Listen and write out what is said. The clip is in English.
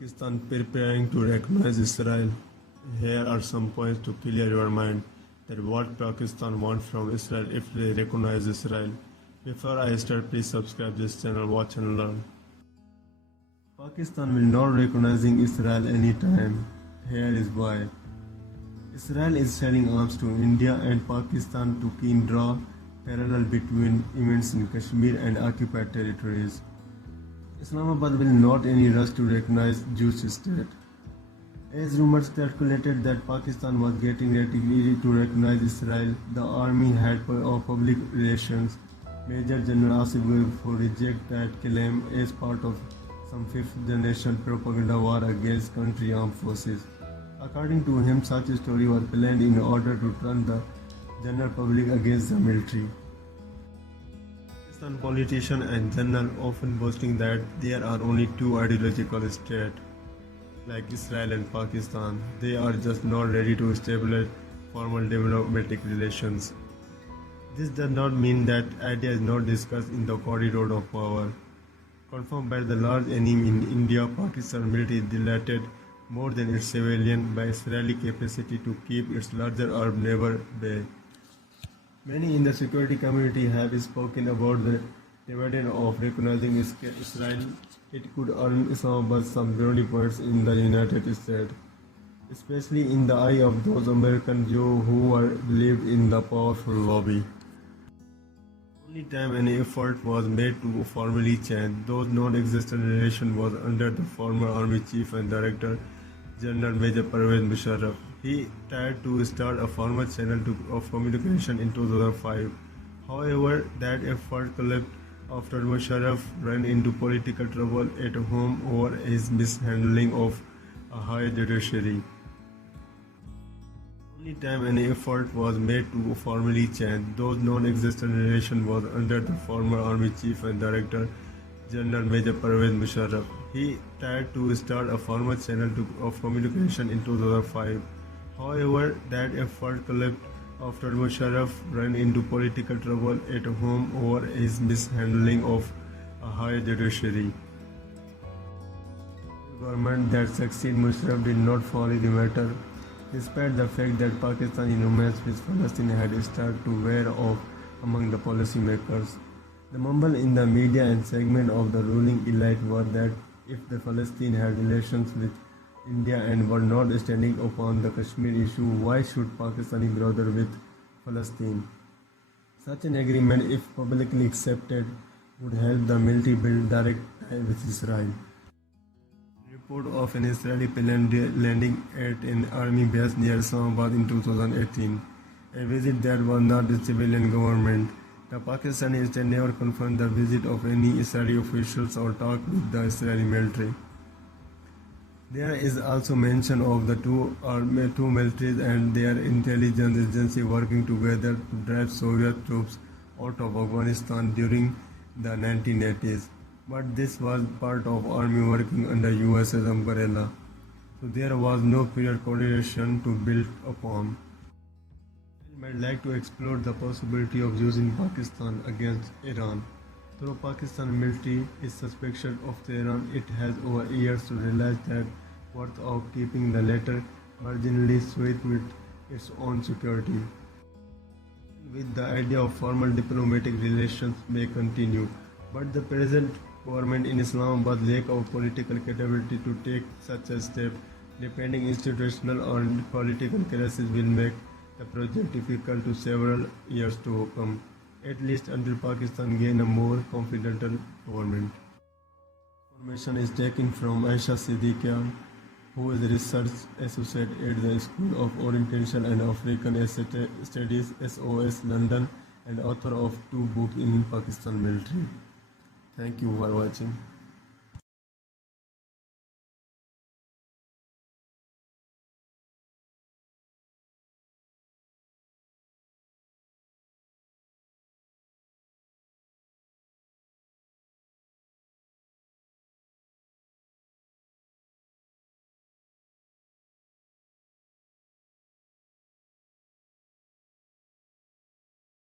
Pakistan preparing to recognize Israel. Here are some points to clear your mind that what Pakistan wants from Israel if they recognize Israel. Before I start, please subscribe this channel, watch and learn. Pakistan will not recognizing Israel anytime. Here is why. Israel is selling arms to India and Pakistan to keen draw parallel between events in Kashmir and occupied territories. Islamabad will not any rush to recognize Jewish state. As rumors calculated that Pakistan was getting ready to recognize Israel, the army head of public relations, Major General Asif Ghani, reject that claim as part of some fifth generation propaganda war against country armed forces. According to him, such a story was planned in order to turn the general public against the military. Pakistan politicians and journalists often boasting that there are only two ideological states, like Israel and Pakistan. They are just not ready to establish formal diplomatic relations. This does not mean that idea is not discussed in the corridor of power. Confirmed by the large enemy in India, Pakistan military dilated more than its civilian by Israeli capacity to keep its larger armed neighbor bay. Many in the security community have spoken about the dividend of recognizing Israel. It could earn Islamabad some brownie points in the United States, especially in the eye of those American Jews who are believed in the powerful lobby. Only time an effort was made to formally change those non-existent relations was under the former Army Chief and Director General Major Pervez Musharraf. He tried to start a formal channel of communication in 2005. However, that effort collapsed after Musharraf ran into political trouble at home over his mishandling of a high judiciary. Only time an effort was made to formally change those non-existent relations was under the former Army Chief and Director General Major Pervez Musharraf. He tried to start a formal channel of communication in 2005. However, that effort collapsed after Musharraf ran into political trouble at home over his mishandling of a high judiciary. The government that succeeded Musharraf did not follow the matter, despite the fact that Pakistani romance with Palestine had started to wear off among the policymakers. The mumble in the media and segment of the ruling elite was that if the Palestine had relations with India and were not standing upon the Kashmir issue, why should Pakistani brother with Palestine? Such an agreement, if publicly accepted, would help the military build direct tie with Israel. Report of an Israeli plane landing at an army base near Islamabad in 2018, a visit that was not the civilian government. The Pakistani state never confirmed the visit of any Israeli officials or talked with the Israeli military. There is also mention of the two militaries and their intelligence agency working together to drive Soviet troops out of Afghanistan during the 1980s. But this was part of army working under US's umbrella, so there was no prior coordination to build upon. I might like to explore the possibility of using Pakistan against Iran. Though Pakistan military is suspected of Tehran, it has over years realized that worth of keeping the latter marginally swayed with its own security. With the idea of formal diplomatic relations may continue, but the present government in Islamabad lack of political capability to take such a step. Depending institutional or political crisis will make the project difficult to several years to come, at least until Pakistan gain a more confidential government. Information is taken from Aisha Siddiqui, who is a research associate at the School of Oriental and African Studies SOS London and author of 2 books in Pakistan military. Thank you for watching.